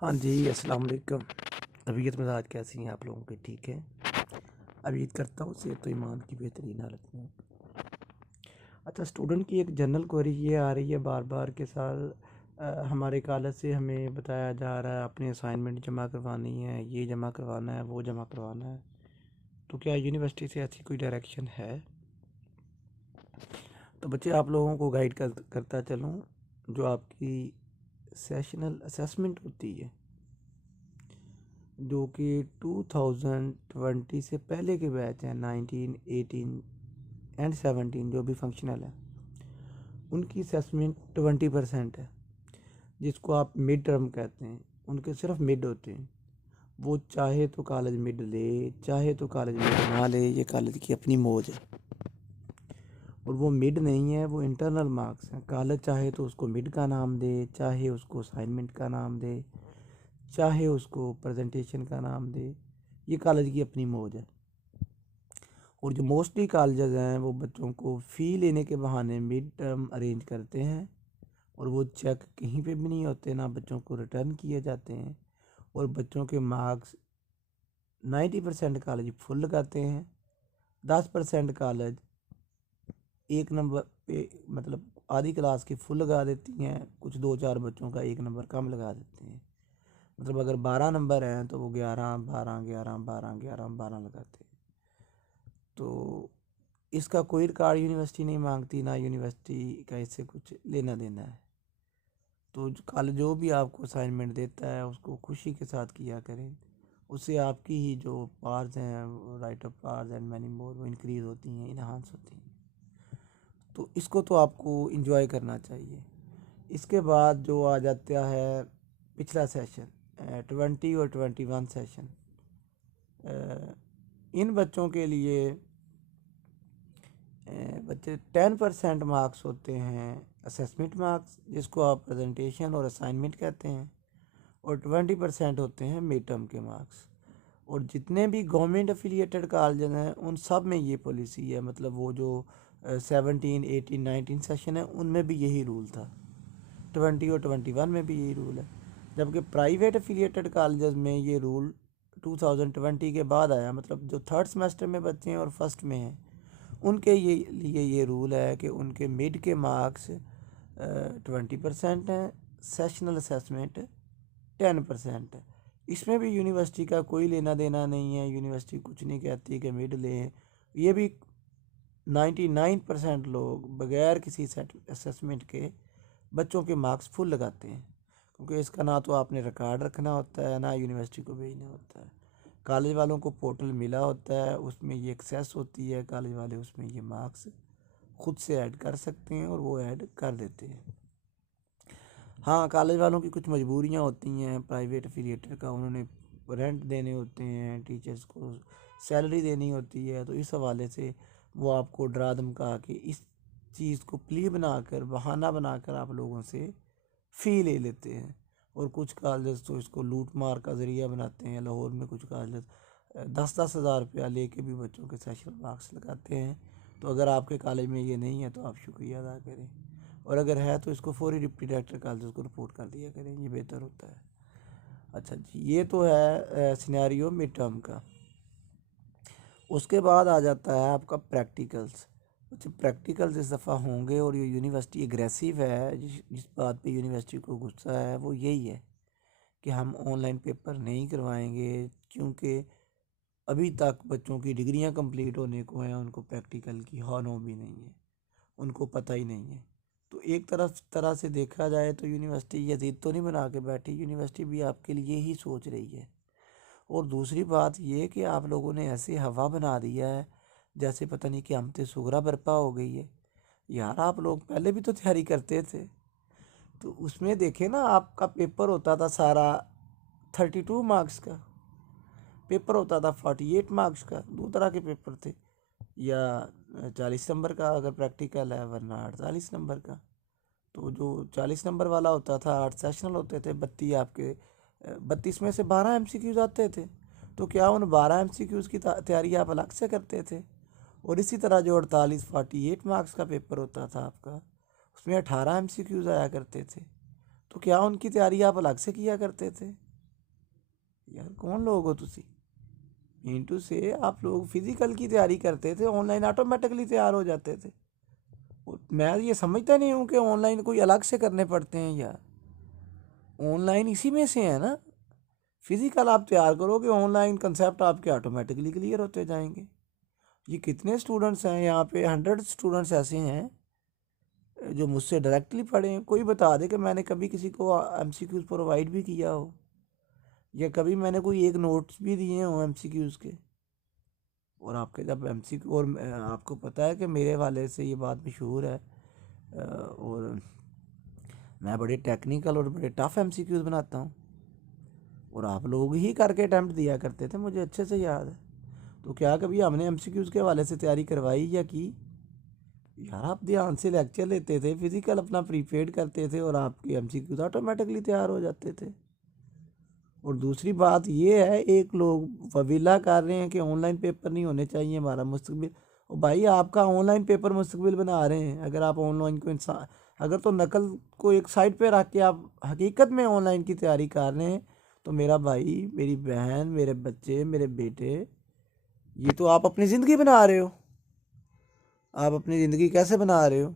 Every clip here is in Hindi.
हाँ जी, अस्सलाम वालेकुम। तबीयत मिजाज कैसी हैं आप लोगों की? ठीक है। उम्मीद करता हूँ सेहत तो ईमान की बेहतरीन हालत में है। अच्छा, स्टूडेंट की एक जनरल क्वेरी ये आ रही है बार बार के साल हमारे कॉलेज से हमें बताया जा रहा है अपनी असाइनमेंट जमा करवानी है, ये जमा करवाना है, वो जमा करवाना है। तो क्या यूनिवर्सिटी से ऐसी कोई डायरेक्शन है? तो बच्चे आप लोगों को गाइड करता चलूँ। जो आपकी सेशनल असेसमेंट होती है, जो कि 2020 से पहले के बैच हैं, 19, 18 एंड 17 जो भी फंक्शनल है, उनकी असेसमेंट 20% है, जिसको आप मिड टर्म कहते हैं। उनके सिर्फ मिड होते हैं। वो चाहे तो कॉलेज मिड ले, चाहे तो कॉलेज मिड ना ले, ये कॉलेज की अपनी मौज है। और वो मिड नहीं है, वो इंटरनल मार्क्स हैं। कॉलेज चाहे तो उसको मिड का नाम दे, चाहे उसको असाइनमेंट का नाम दे, चाहे उसको प्रेजेंटेशन का नाम दे, ये कॉलेज की अपनी मौज है। और जो मोस्टली कॉलेजेस हैं वो बच्चों को फ़ी लेने के बहाने मिड टर्म अरेंज करते हैं, और वो चेक कहीं पे भी नहीं होते, ना बच्चों को रिटर्न किए जाते हैं। और बच्चों के मार्क्स 90% कॉलेज फुल लगाते हैं, 10% कॉलेज एक नंबर पे, मतलब आधी क्लास की फुल लगा देती हैं, कुछ दो चार बच्चों का एक नंबर कम लगा देते हैं। मतलब अगर 12 नंबर हैं तो वो 11 12 11 12 11 12 लगाते हैं। तो इसका कोई रिकॉर्ड यूनिवर्सिटी नहीं मांगती, ना यूनिवर्सिटी का इससे कुछ लेना देना है। तो कल जो भी आपको असाइनमेंट देता है उसको खुशी के साथ किया करें। उससे आपकी ही जो पार्स हैं, right of parse and many more, वो इंक्रीज़ होती हैं, इन्हांस होती हैं। तो इसको तो आपको इंजॉय करना चाहिए। इसके बाद जो आ जाता है पिछला सेशन, 20 और 21 सेशन, इन बच्चों के लिए बच्चे 10% मार्क्स होते हैं असेसमेंट मार्क्स, जिसको आप प्रेजेंटेशन और असाइनमेंट कहते हैं, और 20% होते हैं मिड टर्म के मार्क्स। और जितने भी गवर्नमेंट एफिलिएटेड कॉलेज हैं उन सब में ये पॉलिसी है। मतलब वो जो 17 18 19 सेशन है उनमें भी यही रूल था, 20 और 21 में भी यही रूल है। जबकि प्राइवेट एफिलिएटेड कॉलेजेस में ये रूल 2020 के बाद आया। मतलब जो थर्ड सेमेस्टर में बच्चे हैं और फर्स्ट में हैं, उनके लिए ये रूल है कि उनके मिड के मार्क्स 20% हैं, सेशनल असेसमेंट 10% है। इसमें भी यूनिवर्सिटी का कोई लेना देना नहीं है। यूनिवर्सिटी कुछ नहीं कहती कि मिड लें। ये भी 99% लोग बगैर किसी सेट असेसमेंट के बच्चों के मार्क्स फुल लगाते हैं, क्योंकि इसका ना तो आपने रिकॉर्ड रखना होता है, ना यूनिवर्सिटी को भेजना होता है। कॉलेज वालों को पोर्टल मिला होता है, उसमें ये एक्सेस होती है, कॉलेज वाले उसमें ये मार्क्स खुद से ऐड कर सकते हैं और वो ऐड कर देते हैं। हाँ, कॉलेज वालों की कुछ मजबूरियाँ होती हैं, प्राइवेट एफिलिएटेड का उन्होंने रेंट देने होते हैं, टीचर्स को सैलरी देनी होती है। तो इस हवाले से वो आपको डरा धमका के इस चीज़ को प्ली बनाकर, बहाना बनाकर आप लोगों से फ़ी ले लेते हैं। और कुछ कॉलेज तो इसको लूट मार का ज़रिया बनाते हैं। लाहौर में कुछ कॉलेज 10-10 हज़ार रुपया लेके भी बच्चों के सेशन मार्क्स लगाते हैं। तो अगर आपके कॉलेज में ये नहीं है तो आप शुक्रिया अदा करें, और अगर है तो इसको फौरी डिप्टी डायरेक्टर कॉलेज को रिपोर्ट कर दिया करें, ये बेहतर होता है। अच्छा जी, ये तो है सिनेरियो मिड टर्म का। उसके बाद आ जाता है आपका प्रैक्टिकल्स। अच्छा, प्रैक्टिकल्स इस दफ़ा होंगे, और ये यूनिवर्सिटी एग्रेसिव है। जिस बात पे यूनिवर्सिटी को गुस्सा है वो यही है कि हम ऑनलाइन पेपर नहीं करवाएंगे, क्योंकि अभी तक बच्चों की डिग्रियां कंप्लीट होने को हैं, उनको प्रैक्टिकल की हॉनो भी नहीं है, उनको पता ही नहीं है। तो एक तरह से देखा जाए तो यूनिवर्सिटी ये ज़िद तो नहीं बना के बैठी, यूनिवर्सिटी भी आपके लिए ही सोच रही है। और दूसरी बात ये कि आप लोगों ने ऐसे हवा बना दिया है जैसे पता नहीं कि हमते सुगरा बर्पा हो गई है। यार, आप लोग पहले भी तो तैयारी करते थे। तो उसमें देखे ना, आपका पेपर होता था सारा 32 मार्क्स का, पेपर होता था 48 मार्क्स का। दो तरह के पेपर थे, या 40 नंबर का अगर प्रैक्टिकल है, वरना 48 नंबर का। तो जो 40 नंबर वाला होता था, 8 सेशनल होते थे, 32 आपके, 32 में से 12 MCQs आते थे। तो क्या उन 12 MCQs की तैयारी आप अलग से करते थे? और इसी तरह जो 48 मार्क्स का पेपर होता था आपका, उसमें 18 MCQs आया करते थे। तो क्या उनकी तैयारी आप अलग से किया करते थे? यार कौन लोग हो तुसी? इंटू से आप लोग फिजिकल की तैयारी करते थे, ऑनलाइन ऑटोमेटिकली तैयार हो जाते थे। और मैं ये समझता नहीं हूँ कि ऑनलाइन कोई अलग से करने पड़ते हैं यार। ऑनलाइन इसी में से है ना। फिजिकल आप तैयार करोगे, ऑनलाइन कंसेप्ट आपके ऑटोमेटिकली क्लियर होते जाएंगे। ये कितने स्टूडेंट्स हैं यहाँ पे, 100 स्टूडेंट्स ऐसे हैं जो मुझसे डायरेक्टली पढ़े हैं। कोई बता दे कि मैंने कभी किसी को एमसीक्यूज प्रोवाइड भी किया हो, या कभी मैंने कोई एक नोट्स भी दिए हो एमसीक्यूज के। और आपके जब एमसीक्यू, और आपको पता है कि मेरे वाले से ये बात मशहूर है, और मैं बड़े टेक्निकल और बड़े टफ एमसीक्यूज बनाता हूँ, और आप लोग ही करके अटैम्प्ट दिया करते थे, मुझे अच्छे से याद है। तो क्या कभी हमने एमसीक्यूज के हवाले से तैयारी करवाई या की? यार आप ध्यान से लेक्चर लेते थे, फिजिकल अपना प्रीपेड करते थे, और आपके एमसीक्यूज ऑटोमेटिकली तैयार हो जाते थे। और दूसरी बात ये है, एक लोग फवीला कर रहे हैं कि ऑनलाइन पेपर नहीं होने चाहिए हमारा मुस्तकबिल। और भाई आपका ऑनलाइन पेपर मुस्तकबिल बना रहे हैं। अगर आप ऑनलाइन को इंसान, अगर तो नकल को एक साइड पे रख के आप हकीकत में ऑनलाइन की तैयारी कर रहे हैं, तो मेरा भाई, मेरी बहन, मेरे बच्चे, मेरे बेटे, ये तो आप अपनी ज़िंदगी बना रहे हो। आप अपनी ज़िंदगी कैसे बना रहे हो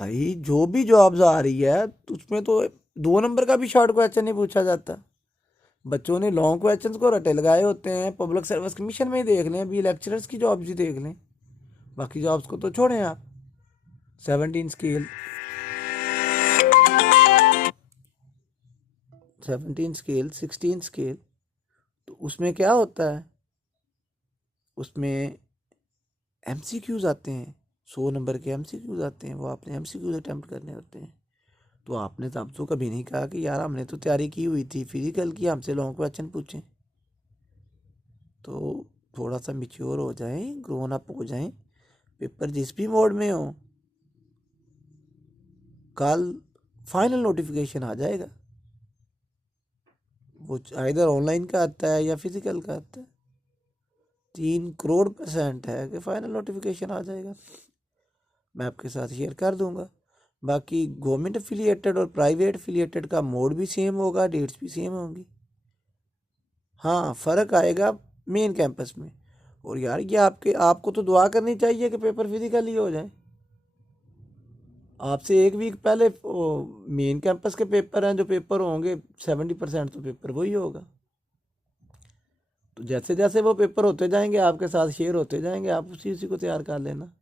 भाई? जो भी जॉब्स आ रही है तो उसमें तो 2 नंबर का भी शॉर्ट क्वेश्चन नहीं पूछा जाता। बच्चों ने लॉन्ग क्वेश्चंस को रटे लगाए होते हैं। पब्लिक सर्विस कमीशन में ही देख लें, अभी लेक्चरर्स की जॉब्स ही देख लें, बाकी जॉब्स को तो छोड़ें आप। 17 स्केल 16 स्केल, तो उसमें क्या होता है? उसमें एमसीक्यूज आते हैं, 100 नंबर के एमसीक्यूज आते हैं, वो आपने एमसीक्यूज अटैम्प्ट करने होते हैं। तो आपने तब तो कभी नहीं कहा कि यार हमने तो तैयारी की हुई थी फिजिकल की, हमसे लॉन्ग क्वेश्चन पूछें। तो थोड़ा सा मिच्योर हो जाएं, ग्रोन अप हो जाएं। पेपर जिस भी मोड में हो, कल फाइनल नोटिफिकेशन आ जाएगा। वो आइदर ऑनलाइन का आता है या फिजिकल का आता है। 3 करोड़ % है कि फाइनल नोटिफिकेशन आ जाएगा। मैं आपके साथ शेयर कर दूंगा। बाकी गवर्नमेंट एफिलिएटेड और प्राइवेट एफिलिएटेड का मोड भी सेम होगा, डेट्स भी सेम होंगी। हाँ, फ़र्क आएगा मेन कैंपस में। और यार ये आपको तो दुआ करनी चाहिए कि पेपर फिजिकल ही हो जाए। आपसे एक वीक पहले मेन कैंपस के पेपर हैं, जो पेपर होंगे 70% तो पेपर वही होगा। तो जैसे जैसे वो पेपर होते जाएंगे आपके साथ शेयर होते जाएंगे, आप उसी उसी को तैयार कर लेना।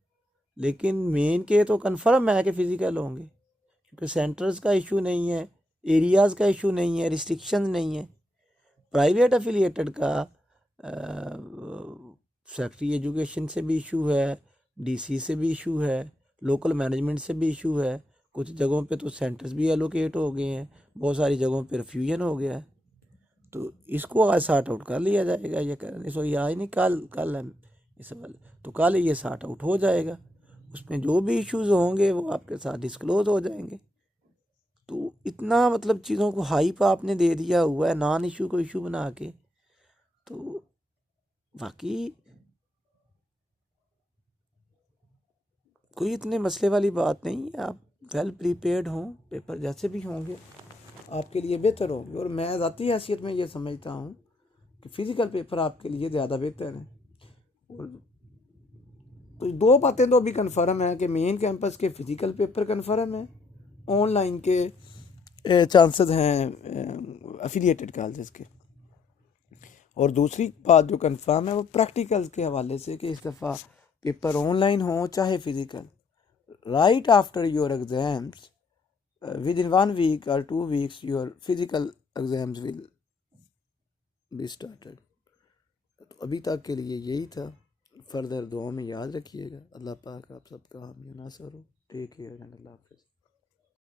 लेकिन मेन के तो कंफर्म है कि फिजिकल होंगे, क्योंकि सेंटर्स का इशू नहीं है, एरियाज़ का इशू नहीं है, रिस्ट्रिक्शन नहीं है। प्राइवेट एफिलिएटेड का सेक्रेटरी एजुकेशन से भी इशू है, डीसी से भी इशू है, लोकल मैनेजमेंट से भी इशू है। कुछ जगहों पे तो सेंटर्स भी एलोकेट हो गए हैं, बहुत सारी जगहों पे रिफ्यूजन हो गया है। तो इसको आज सॉर्ट आउट कर लिया जाएगा। ये कर सॉरी आज नहीं, कल कल है इस वाले, तो कल ये सॉर्ट आउट हो जाएगा। उसमें जो भी इश्यूज होंगे वो आपके साथ डिस्क्लोज हो जाएंगे। तो इतना मतलब चीज़ों को हाइप आपने दे दिया हुआ है नॉन इशू को इशू बना के। तो बाकी कोई इतने मसले वाली बात नहीं है। आप वेल प्रिपेयर्ड हों, पेपर जैसे भी होंगे आपके लिए बेहतर होंगे। और मैं ज़ाती हैसियत में ये समझता हूँ कि फ़िज़िकल पेपर आपके लिए ज़्यादा बेहतर है। और तो 2 बातें तो अभी कन्फर्म है कि मेन कैंपस के फ़िज़िकल पेपर कन्फर्म है, ऑनलाइन के चांसेस हैं एफिलिएटेड कॉलेजेस के। और दूसरी बात जो कंफर्म है वो प्रैक्टिकल्स के हवाले से कि इस दफ़ा पेपर ऑनलाइन हो चाहे physical, right after your exams, within 1 week और 2 weeks your physical exams will be started. तो अभी तक के लिए यही था। फर्दर दुआ में याद रखिएगा। अल्लाह पाक आप सबका हामी नासर हो। टेक केयर एंड अल्लाह हाफिज़।